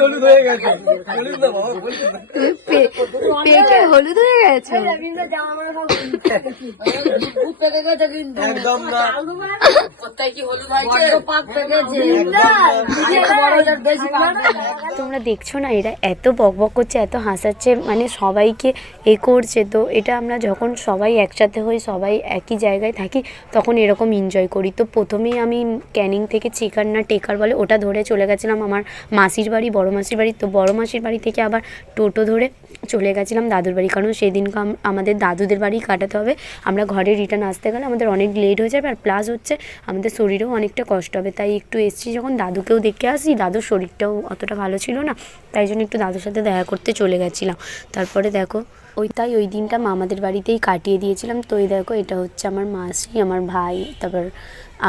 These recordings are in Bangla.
হলুদ হয়ে গেছে পেটে হলুদ হয়ে গেছে তোমরা দেখছ না, এরা এত বকবক করছে, এত হাসাচ্ছে মানে সবাইকে এ করছে। তো এটা আমরা যখন সবাই একসাথে হই, সবাই একই জায়গায় থাকি, তখন এরকম এনজয় করি। তো প্রথমেই আমি ক্যানিং থেকে চিকার না টেকার বলে ওটা ধরে চলে গেছিলাম আমার মাসির বাড়ি, বড় মাসির বাড়ি। তো বড় মাসির বাড়ি থেকে আবার টোটো ধরে চলে গেছিলাম দাদুর বাড়ি। কারণ সেদিনকে আম- আমাদের দাদুদের বাড়ি কাটাতে হবে। আমরা ঘরে রিটার্ন আসতে গেলে আমাদের অনেক লেট হয়ে যাবে আর প্লাস হচ্ছে আমাদের শরীরেও অনেকটা কষ্ট হবে। তাই একটু এসছি যখন দাদুকেও দেখে আসি, দাদুর শরীরটাও অতটা ভালো ছিল না। তাই জন্য একটু দাদুর সাথে দেখা করতে চলে গেছিলাম। তারপরে দেখো, ওই তাই ওই দিনটা মামাদের বাড়িতেই কাটিয়ে দিয়েছিলাম। তো এই দেখো, এটা হচ্ছে আমার মাসি আমার ভাই তারপর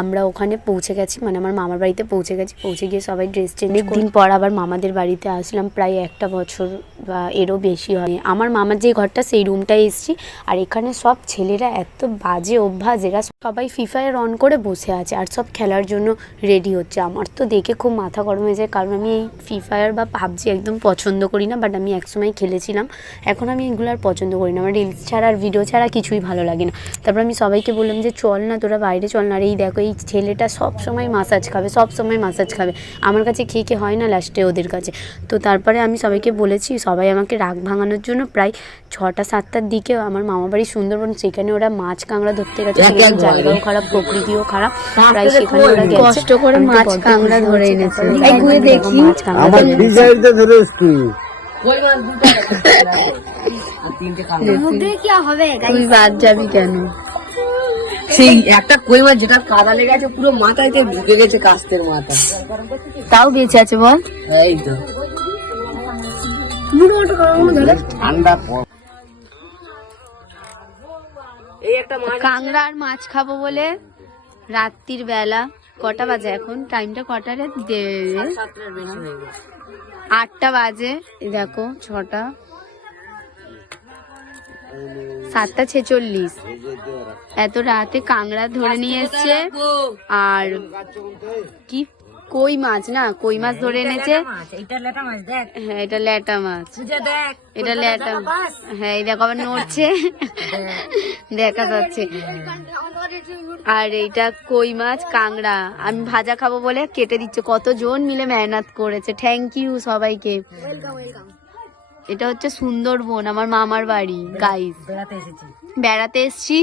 আমরা ওখানে পৌঁছে গেছি মানে আমার মামার বাড়িতে পৌঁছে গেছি পৌঁছে গিয়ে সবাই ড্রেস চেঞ্জ দিন পর আবার মামাদের বাড়িতে আসলাম প্রায় একটা বছর বা এরও বেশি হয়। আমার মামার যে ঘরটা সেই রুমটায় এসেছি আর এখানে সব ছেলেরা এত বাজে অভ্যাস এরা সবাই ফ্রি ফায়ার অন করে বসে আছে আর সব খেলার জন্য রেডি হচ্ছে। আমার তো দেখে খুব মাথা গরম হয়ে যায় কারণ আমি এই ফ্রি ফায়ার বা পাবজি একদম পছন্দ করি না বাট আমি একসময় খেলেছিলাম। এখন আমি এগুলো আর পছন্দ করি না আমার রিলস ছাড়া আর ভিডিও ছাড়া কিছুই ভালো লাগে না। তারপর আমি সবাইকে বললাম যে চল না তোরা বাইরে চল। না আর এই দেখো এই ছেলেটা সব সময় মাসাজ খাবে সব সময় মাসাজ খাবে। আমার কাছে খেয়ে খেয়ে হয় না লাস্টে ওদের কাছে। তো তারপরে আমি সবাইকে বলেছি সবাই আমাকে রাগ ভাঙানোর জন্য প্রায় ছটা সাতটার দিকে আমার মামা বাড়ি সুন্দরবন সেখানে ওরা মাছ কাঁকড়া ধরতে গেছে জায়গাও খারাপ প্রকৃতিও খারাপ। প্রায় সেখানে ওরা গেছে। কষ্ট করে মাছ কাঁকড়া ধরে এনেছে। দেখি মাছ কাঁকড়া ধরে তিনটে খাব তুই বাদ যাবি কেন? সেই একটা কই মাছ যেটা কাদা লেগে আছে পুরো মাথায় ঢুকে গেছে কাস্তের মাথা। তাও বেঁচে আছে বল। এই তো। ঠান্ডা প- এই একটা মাছ কাংড়া আর মাছ খাব বলে রাত্রির বেলা কটা বাজে এখন? টাইমটা কটা রে দে- সাতটার বেশি গেছে আটটা বাজে। দেখো ছটা। সাতটা ছেচল্লিশ। এত রাতে কাংড়া ধরে নিয়ে এসছে। আর কি কই মাছ না? কই মাছ ধরে এনেছে? হ্যাঁ এটা ল্যাটা মাছ। এটা ল্যাটা হ্যাঁ এই দেখো আবার নড়ছে। দেখা যাচ্ছে। আর এইটা কই মাছ? কাংড়া আমি ভাজা খাব বলে কেটে দিচ্ছে। কতজন মিলে মেহনত করেছে। থ্যাংক ইউ সবাইকে। এটা হচ্ছে সুন্দরবন আমার মামার বাড়ি গাইস বেড়াতে এসেছি। বেড়াতে এসছি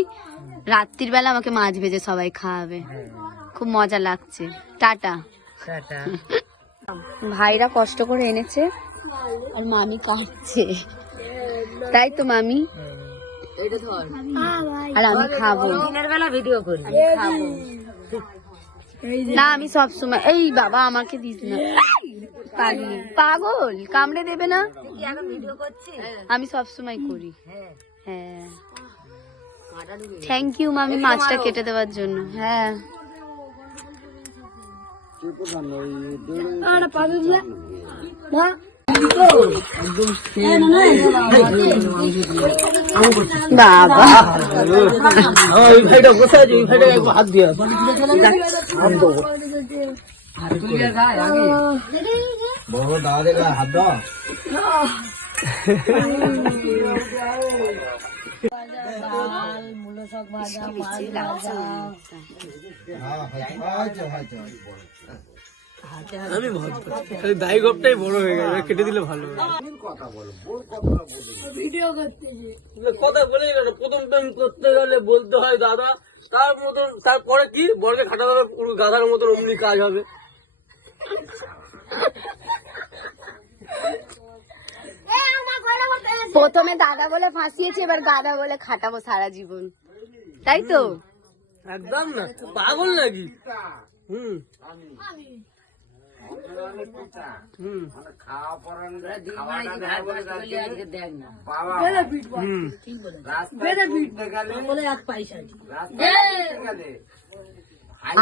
রাত্রির বেলা আমাকে মাছ ভেজে সবাই খাওয়াবে। খুব মজা লাগছে। টাটা। ভাইরা কষ্ট করে এনেছে আর মামি কাটছে। তাই তো মামি? আর আমি খাব। বেলা ভিডিও করি না আমি সব সময় এই বাবা আমাকে দিস না। পাগলি। পাগল। কামড়ে দেবে না? আমি সব সময় করি। হ্যাঁ। থ্যাংক ইউ মামি মাছটা কেটে দেওয়ার জন্য। হ্যাঁ। বাবা। ওই ভাইটা বসে ওই ভাইটা হাত দিয়ে বড় দাদা গায়ে হাত দাও আমি খালি দাই গপটাই বড় হয়ে গেল কেটে দিলে ভালো কথা বলে গেল প্রথম টাইম করতে গেলে বলতে হয় দাদা তার মতন তারপরে কি? বরকে খাটা গাধার মতন অমনি কাজ হবে। প্রথমে দাদা বলে ফাঁসিয়েছে এবার গাদা বলে খাটাবো সারা জীবন। তাই তো? একদম না পাগল নাকি? হুম।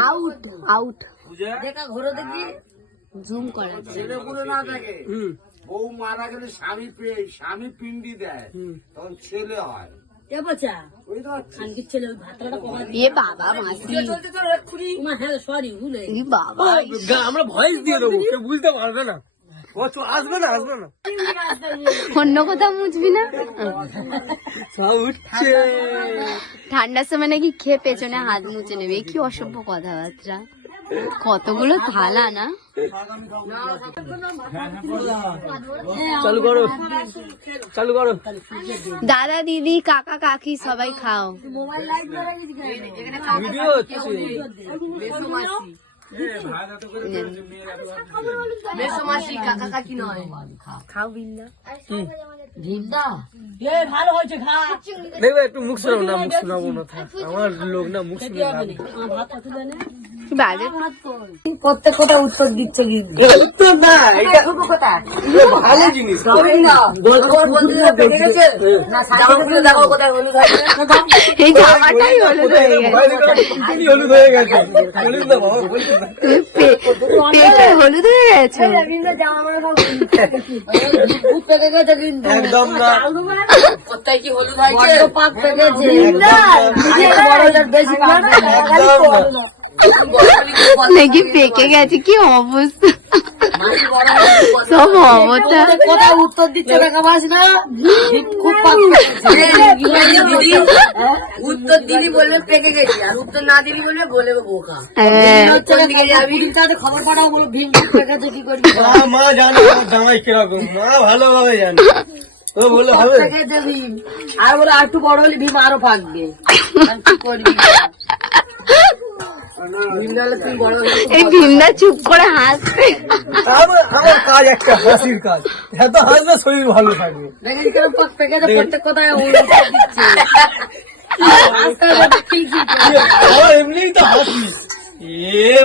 আউট আউট দেখা ঘোরো দেখি। জুম করে। ছেলে পুলে না থাকে বউ মারা গেলে স্বামী পেয়ে স্বামী পিন্ডি দেয় তখন ছেলে হয়। এ বাবা মাসি। এ বাবা গা- আমরা ভয়েস দিয়ে দেবো বুঝতে পারবে না। ও আসবে না আসবে না। অন্য কোথাও মুছবি না? ঠান্ডার সময় নাকি খেয়ে পেছনে হাত মুছে নেবে কি অসভ্য কথাবার্তা। কতগুলো থালা না? চালু করো। চালু করো। দাদা দিদি কাকা কাকি সবাই খাও। ভিডিও হচ্ছে। মেসো মাসি কাকা কাকি নয়। খাও বিন্দা ভিন্দা দেখবে একটু মুখ শোনাবো না মুখ শোনাবো না আমার লোক না মুখ শুনে কি বাজে প্রত্যেক কথা উত্তর দিচ্ছে উত্তর না এটা কথা। ভালো জিনিস। এই জামাটাই হলুদ হয়ে গেছে। হলুদ হয়ে গেছে? পেটে হলুদ হয়ে একদম না। কোথায় কি হলুদ হয়েছে? বেশি না। নাকি পেকে গেছে? কি অবস্থা? সব অবস্থা। কথা উত্তর দিচ্ছে না? উত্তর বলবে পেকে গেছি আর উত্তর না দিদি বলবে বলবে বোকা হ্যাঁ। খবর পাঠাও বলো ভিম পেকেছে কি করবি? মা মা জানে আমার জামাই কীরকম। মা ভালোভাবে জানে। ও বলে হবে। আর বলে আর একটু বড় হলে ভীম আরও করবি? এই ভীমদা চুপ করে হাসবে। আমার কাজ একটা হাসির কাজ। এত হাসলে শরীর ভালো থাকবে। এমনিই তো হাসি। এ